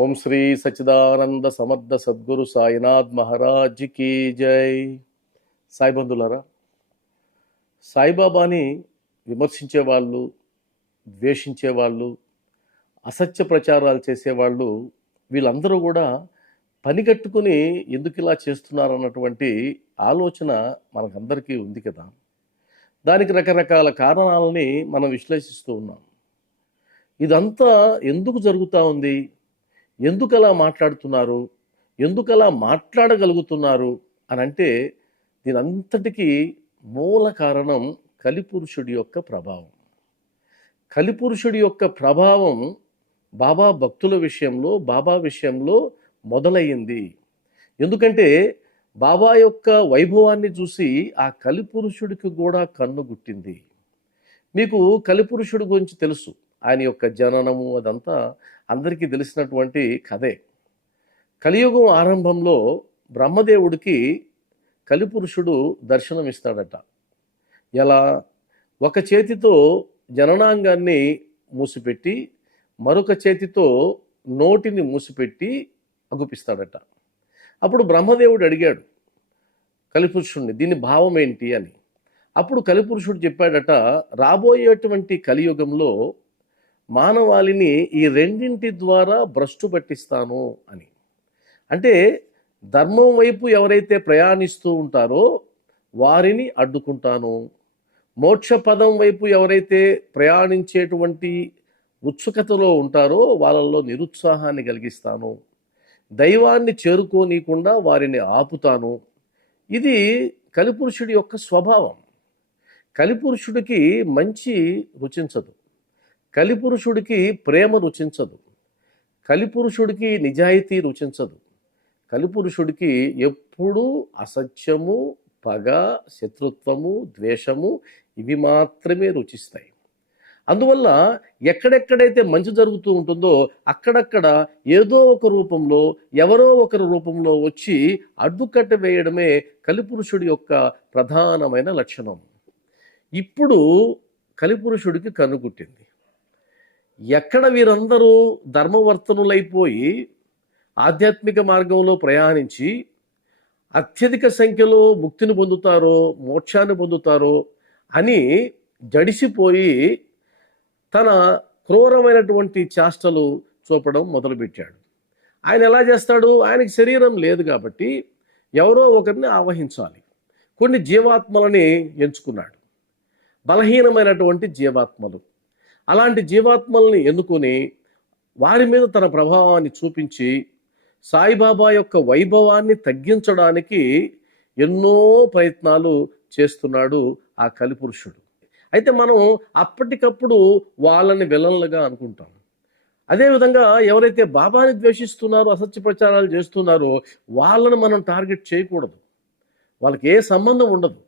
ఓం శ్రీ సచ్చిదానంద సమర్థ సద్గురు సాయినాథ్ మహారాజ్ కీ జై. సాయి బంధులారా, సాయిబాబాని విమర్శించే వాళ్ళు, ద్వేషించే వాళ్ళు, అసత్య ప్రచారాలు చేసేవాళ్ళు, వీళ్ళందరూ కూడా పనిగట్టుకుని ఎందుకు ఇలా చేస్తున్నారన్నటువంటి ఆలోచన మనకందరికీ ఉంది కదా. దానికి రకరకాల కారణాలని మనం విశ్లేషిస్తూ ఉన్నాం. ఇదంతా ఎందుకు జరుగుతూ ఉంది, ఎందుకు అలా మాట్లాడుతున్నారు, ఎందుకు అలా మాట్లాడగలుగుతున్నారు అని అంటే దీని అంతటికీ మూల కారణం కలిపురుషుడి యొక్క ప్రభావం. కలిపురుషుడి యొక్క ప్రభావం బాబా భక్తుల విషయంలో, బాబా విషయంలో మొదలయ్యింది. ఎందుకంటే బాబా యొక్క వైభవాన్ని చూసి ఆ కలిపురుషుడికి కూడా కన్ను గుట్టింది. మీకు కలిపురుషుడి గురించి తెలుసు, ఆయన యొక్క జననము అదంతా అందరికీ తెలిసినటువంటి కథే. కలియుగం ఆరంభంలో బ్రహ్మదేవుడికి కలిపురుషుడు దర్శనమిస్తాడట. ఎలా? ఒక చేతితో జననాంగాన్ని మూసిపెట్టి మరొక చేతితో నోటిని మూసిపెట్టి అగుపిస్తాడట. అప్పుడు బ్రహ్మదేవుడు అడిగాడు కలిపురుషుడిని, దీని భావం ఏంటి అని. అప్పుడు కలిపురుషుడు చెప్పాడట, రాబోయేటువంటి కలియుగంలో మానవాళిని ఈ రెండింటి ద్వారా భ్రష్టు పట్టిస్తాను అని. అంటే ధర్మం వైపు ఎవరైతే ప్రయాణిస్తూ ఉంటారో వారిని అడ్డుకుంటాను, మోక్ష పదం వైపు ఎవరైతే ప్రయాణించేటువంటి ఉత్సుకతలో ఉంటారో వాళ్ళల్లో నిరుత్సాహాన్ని కలిగిస్తాను, దైవాన్ని చేరుకోనీయకుండా వారిని ఆపుతాను. ఇది కలిపురుషుడి యొక్క స్వభావం. కలిపురుషుడికి మంచి రుచించదు, కలిపురుషుడికి ప్రేమ రుచించదు, కలిపురుషుడికి నిజాయితీ రుచించదు. కలిపురుషుడికి ఎప్పుడూ అసత్యము, పగ, శత్రుత్వము, ద్వేషము ఇవి మాత్రమే రుచిస్తాయి. అందువల్ల ఎక్కడెక్కడైతే మంచి జరుగుతూ ఉంటుందో అక్కడక్కడ ఏదో ఒక రూపంలో, ఎవరో ఒకరి రూపంలో వచ్చి అడ్డుకట్ట వేయడమే కలిపురుషుడి యొక్క ప్రధానమైన లక్షణం. ఇప్పుడు కలిపురుషుడికి కనుగుట్టింది. ఎక్కడ వీరందరూ ధర్మవర్తనులైపోయి ఆధ్యాత్మిక మార్గంలో ప్రయాణించి అత్యధిక సంఖ్యలో ముక్తిని పొందుతారో, మోక్షాన్ని పొందుతారో అని జడిసిపోయి తన క్రూరమైనటువంటి చేష్టలు చూపడం మొదలుపెట్టాడు. ఆయన ఎలా చేస్తాడు? ఆయనకి శరీరం లేదు కాబట్టి ఎవరో ఒకరిని ఆవహించాలి. కొన్ని జీవాత్మలని ఎంచుకున్నాడు, బలహీనమైనటువంటి జీవాత్మలు. అలాంటి జీవాత్మల్ని ఎన్నుకొని వారి మీద తన ప్రభావాన్ని చూపించి సాయిబాబా యొక్క వైభవాన్ని తగ్గించడానికి ఎన్నో ప్రయత్నాలు చేస్తున్నాడు ఆ కలిపురుషుడు. అయితే మనం అప్పటికప్పుడు వాళ్ళని విలన్లుగా అనుకుంటాం. అదేవిధంగా ఎవరైతే బాబాని ద్వేషిస్తున్నారో, అసత్య ప్రచారాలు చేస్తున్నారో వాళ్ళని మనం టార్గెట్ చేయకూడదు. వాళ్ళకి ఏ సంబంధం ఉండదు.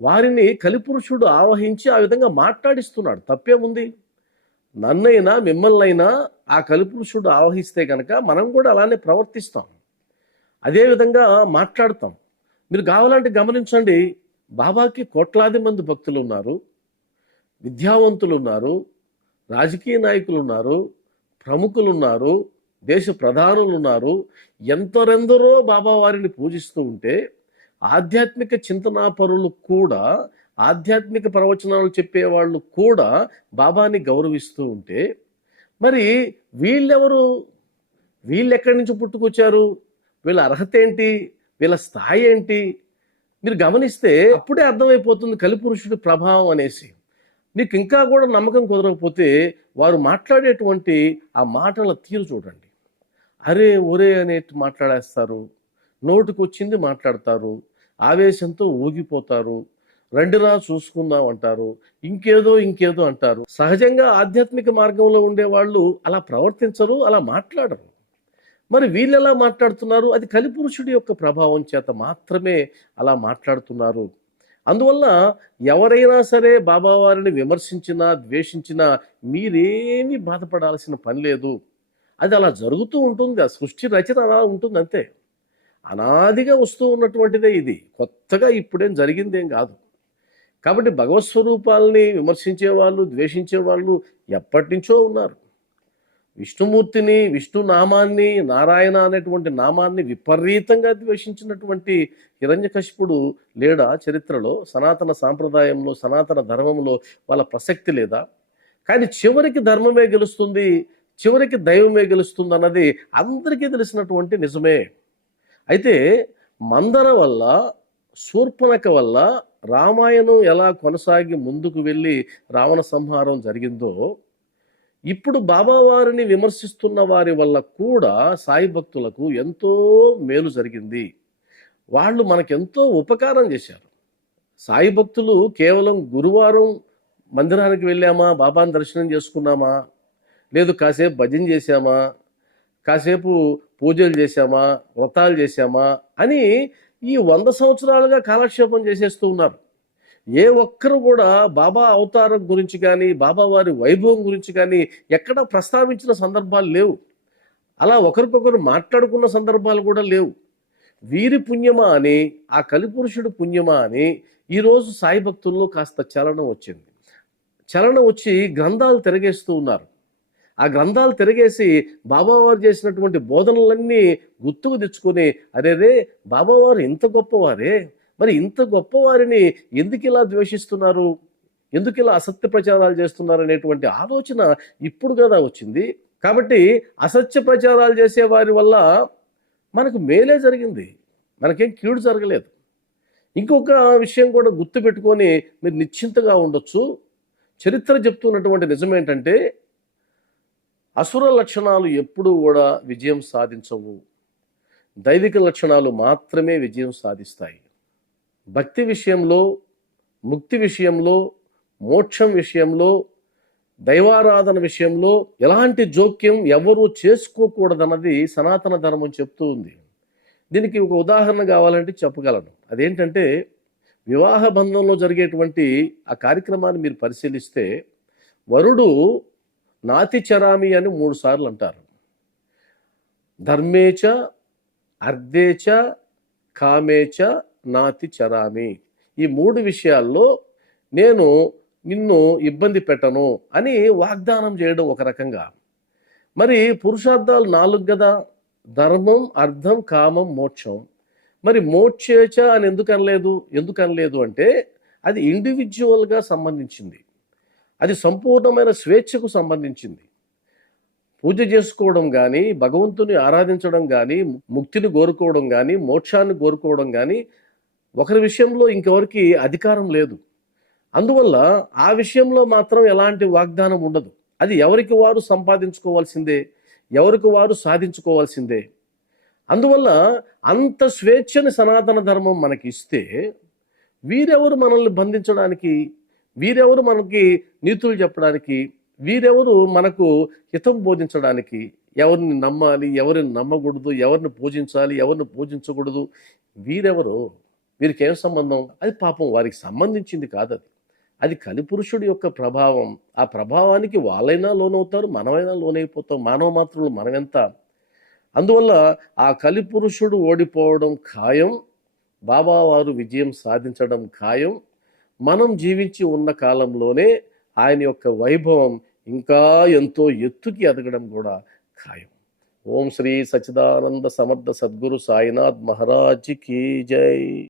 వారిని కలిపురుషుడు ఆవహించి ఆ విధంగా మాట్లాడిస్తున్నాడు. తప్పేముంది? నన్నైనా మిమ్మల్నైనా ఆ కలిపురుషుడు ఆవహిస్తే కనుక మనం కూడా అలానే ప్రవర్తిస్తాం, అదేవిధంగా మాట్లాడతాం. మీరు కావాలంటే గమనించండి, బాబాకి కోట్లాది మంది భక్తులు ఉన్నారు, విద్యావంతులు ఉన్నారు, రాజకీయ నాయకులు ఉన్నారు, ప్రముఖులు ఉన్నారు, దేశ ప్రధానులు ఉన్నారు. ఎందరెందరో బాబా వారిని పూజిస్తూ ఉంటే ఆధ్యాత్మిక చింతనాపరులు కూడా, ఆధ్యాత్మిక ప్రవచనాలు చెప్పేవాళ్ళు కూడా బాబాని గౌరవిస్తూ ఉంటే మరి వీళ్ళెవరు? వీళ్ళెక్కడి నుంచి పుట్టుకొచ్చారు? వీళ్ళ అర్హత ఏంటి? వీళ్ళ స్థాయి ఏంటి? మీరు గమనిస్తే అప్పుడే అర్థమైపోతుంది కలిపురుషుడి ప్రభావం అనేసి. మీకు ఇంకా కూడా నమ్మకం కుదరకపోతే వారు మాట్లాడేటువంటి ఆ మాటల తీరు చూడండి. అరే ఒరే అనేటి మాట్లాడేస్తారు, నోటికి వచ్చింది మాట్లాడతారు, ఆవేశంతో ఊగిపోతారు, రండిరా చూసుకుందాం అంటారు, ఇంకేదో అంటారు. సహజంగా ఆధ్యాత్మిక మార్గంలో ఉండే వాళ్ళు అలా ప్రవర్తించరు, అలా మాట్లాడరు. మరి వీళ్ళు ఎలా మాట్లాడుతున్నారు? అది కలిపురుషుడి యొక్క ప్రభావం చేత మాత్రమే అలా మాట్లాడుతున్నారు. అందువల్ల ఎవరైనా సరే బాబా వారిని విమర్శించినా, ద్వేషించినా మీరేమీ బాధపడాల్సిన పని లేదు. అది అలా జరుగుతూ ఉంటుంది. ఆ సృష్టి రచన అలా ఉంటుంది అంతే. అనాదిగా వస్తూ ఉన్నటువంటిదే ఇది, కొత్తగా ఇప్పుడేం జరిగిందేం కాదు. కాబట్టి భగవత్ స్వరూపాలని విమర్శించే వాళ్ళు, ద్వేషించే వాళ్ళు ఎప్పటి నుంచో ఉన్నారు. విష్ణుమూర్తిని, విష్ణు నామాన్ని, నారాయణ అనేటువంటి నామాన్ని విపరీతంగా ద్వేషించినటువంటి హిరణ్యకశిపుడు లేడా చరిత్రలో? సనాతన సాంప్రదాయంలో, సనాతన ధర్మంలో వాళ్ళ ప్రసక్తి లేదా? కానీ చివరికి ధర్మమే గెలుస్తుంది, చివరికి దైవమే గెలుస్తుంది అన్నది అందరికీ తెలిసినటువంటి నిజమే. అయితే మందర వల్ల, శూర్పణఖ వల్ల రామాయణం ఎలా కొనసాగి ముందుకు వెళ్ళి రావణ సంహారం జరిగిందో, ఇప్పుడు బాబావారిని విమర్శిస్తున్న వారి వల్ల కూడా సాయి భక్తులకు ఎంతో మేలు జరిగింది. వాళ్ళు మనకెంతో ఉపకారం చేశారు. సాయి భక్తులు కేవలం గురువారం మందిరానికి వెళ్ళామా, బాబాని దర్శనం చేసుకున్నామా, లేదు కాసేపు భజన చేశామా, కాసేపు పూజలు చేశామా, వ్రతాలు చేశామా అని ఈ 100 సంవత్సరాలుగా కాలక్షేపం చేసేస్తూ ఉన్నారు. ఏ ఒక్కరు కూడా బాబా అవతారం గురించి కానీ, బాబా వారి వైభవం గురించి కానీ ఎక్కడా ప్రస్తావించిన సందర్భాలు లేవు. అలా ఒకరికొకరు మాట్లాడుకున్న సందర్భాలు కూడా లేవు. వీరి పుణ్యమా అని, ఆ కలిపురుషుడు పుణ్యమా అని ఈరోజు సాయి భక్తుల్లో కాస్త చలనం వచ్చింది. చలనం వచ్చి గ్రంథాలు తిరగేస్తూ ఉన్నారు. ఆ గ్రంథాలు తిరగేసి బాబావారు చేసినటువంటి బోధనలన్నీ గుర్తుకు తెచ్చుకొని, అరేరే బాబావారు ఇంత గొప్పవారే, మరి ఇంత గొప్పవారిని ఎందుకు ఇలా ద్వేషిస్తున్నారు, ఎందుకు ఇలా అసత్య ప్రచారాలు చేస్తున్నారు అనేటువంటి ఆలోచన ఇప్పుడు కదా వచ్చింది. కాబట్టి అసత్య ప్రచారాలు చేసే వారి వల్ల మనకు మేలే జరిగింది, మనకేం కీడు జరగలేదు. ఇంకొక విషయం కూడా గుర్తుపెట్టుకొని మీరు నిశ్చింతగా ఉండొచ్చు. చరిత్ర చెప్తున్నటువంటి నిజమేంటంటే, అసుర లక్షణాలు ఎప్పుడూ కూడా విజయం సాధించవు, దైవిక లక్షణాలు మాత్రమే విజయం సాధిస్తాయి. భక్తి విషయంలో, ముక్తి విషయంలో, మోక్షం విషయంలో, దైవారాధన విషయంలో ఎలాంటి జోక్యం ఎవరూ చేసుకోకూడదన్నది సనాతన ధర్మం చెప్తూ ఉంది. దీనికి ఒక ఉదాహరణ కావాలంటే చెప్పగలను. అదేంటంటే, వివాహ బంధంలో జరిగేటువంటి ఆ కార్యక్రమాన్ని మీరు పరిశీలిస్తే, వరుడు నాతి చరామి అని 3 సార్లు అంటారు. ధర్మేచ, అర్ధేచ, కామేచ నాతి చరామి. ఈ 3 విషయాల్లో నేను నిన్ను ఇబ్బంది పెట్టను అని వాగ్దానం చేయడం ఒక రకంగా. మరి పురుషార్థాలు 4 కదా, ధర్మం, అర్థం, కామం, మోక్షం. మరి మోక్షేచ అని ఎందుకు అనలేదు అంటే, అది ఇండివిజువల్గా సంబంధించింది, అది సంపూర్ణమైన స్వేచ్ఛకు సంబంధించింది. పూజ చేసుకోవడం కానీ, భగవంతుని ఆరాధించడం కానీ, ముక్తిని కోరుకోవడం కానీ, మోక్షాన్ని కోరుకోవడం కానీ ఒకరి విషయంలో ఇంకెవరికి అధికారం లేదు. అందువల్ల ఆ విషయంలో మాత్రం ఎలాంటి వాగ్దానం ఉండదు. అది ఎవరికి వారు సంపాదించుకోవాల్సిందే, ఎవరికి వారు సాధించుకోవాల్సిందే. అందువల్ల అంత స్వేచ్ఛని సనాతన ధర్మం మనకి ఇస్తే, వీరెవరు మనల్ని బంధించడానికి, వీరెవరు మనకి నీతులు చెప్పడానికి, వీరెవరు మనకు హితం బోధించడానికి, ఎవరిని నమ్మాలి, ఎవరిని నమ్మకూడదు, ఎవరిని పూజించాలి, ఎవరిని పూజించకూడదు, వీరెవరు, వీరికి ఏం సంబంధం? అది పాపం వారికి సంబంధించింది కాదు. అది కలిపురుషుడి యొక్క ప్రభావం. ఆ ప్రభావానికి వాళ్ళైనా లోనవుతారు, మనమైనా లోనైపోతాం. మానవ మాత్రులు మనమెంత. అందువల్ల ఆ కలిపురుషుడు ఓడిపోవడం ఖాయం, బాబావారు విజయం సాధించడం ఖాయం. మనం జీవించి ఉన్న కాలంలోనే ఆయన యొక్క వైభవం ఇంకా ఎంతో ఎత్తుకి ఎదగడం కూడా ఖాయం. ఓం శ్రీ సచ్చిదానంద సమర్థ సద్గురు సాయినాథ్ మహారాజ్ కీ జై.